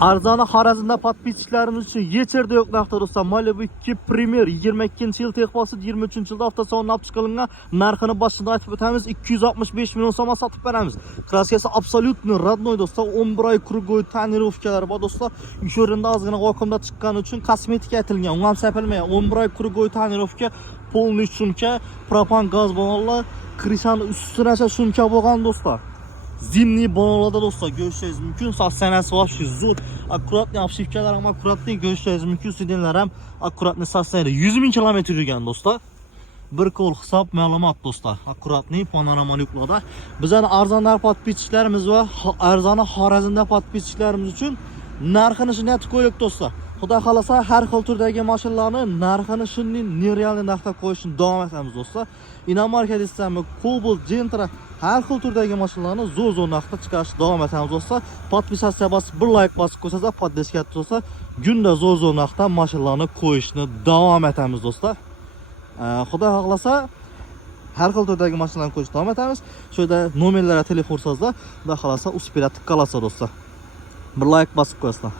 Arzona Xorazmda podpischilarimiz uchun yecherda yo'q narxda do'stlar. Malibu 2 Premier 22-yil texposi 23-yilda avtosalondan olib chiqilgan narxini boshida aytib o'tamiz. 265 million so'mga sotib beramiz. Kraskasi absolyutni родной do'stlar. 11 oy krugoy tonirovkalari bor do'stlar. Ish o'rinda ozgina vakuumda chiqqani uchun kosmetika aytilgan. Uni ham sapilmagan. 11 oy krugoy tonirovka, polniy shumka, propan gaz ballonlar, krishani ustinacha shumka bo'lgan do'stlar. Zimniy ballonlarda do'stlar ko'rishingiz mumkin. Sanasi вообще zo'r. Аккуратный обшивкалар ham аккуратный ko'rishingiz mumkin. Sidenlar ham аккуратный sostoяние. 100 ming kilometr yurgan do'stlar. Bir qo'l hisob ma'lumot do'stlar. Аккуратный panoramali yuklarda. Bizning arzonlar podpischilarimiz va arzona Xorazmda podpischilarimiz uchun narxini shunday aytib qo'ydik do'stlar. Xudo xolasa har xil turdagi mashinalarni narxini shunday nerealniy narxda qo'yishni davom etamiz do'stlar. Inomarka desami, Cobalt, Gentra har xil turdagi mashinalarni zo'r narxda chiqarishni davom etamiz do'stlar. Podpisatsiya bosib, bir like bosib qo'ysangiz, poddeska tursa, kunda zo'r narxda mashinalarni qo'yishni davom etamiz do'stlar. Xudo xohlasa har xil turdagi mashinalarni qo'yishni davom etamiz. Shu yerda nomerlarga telefon ursangizlar, xudo xolasa uspirati qolasa do'stlar. Bir like bosib qo'yasizlar.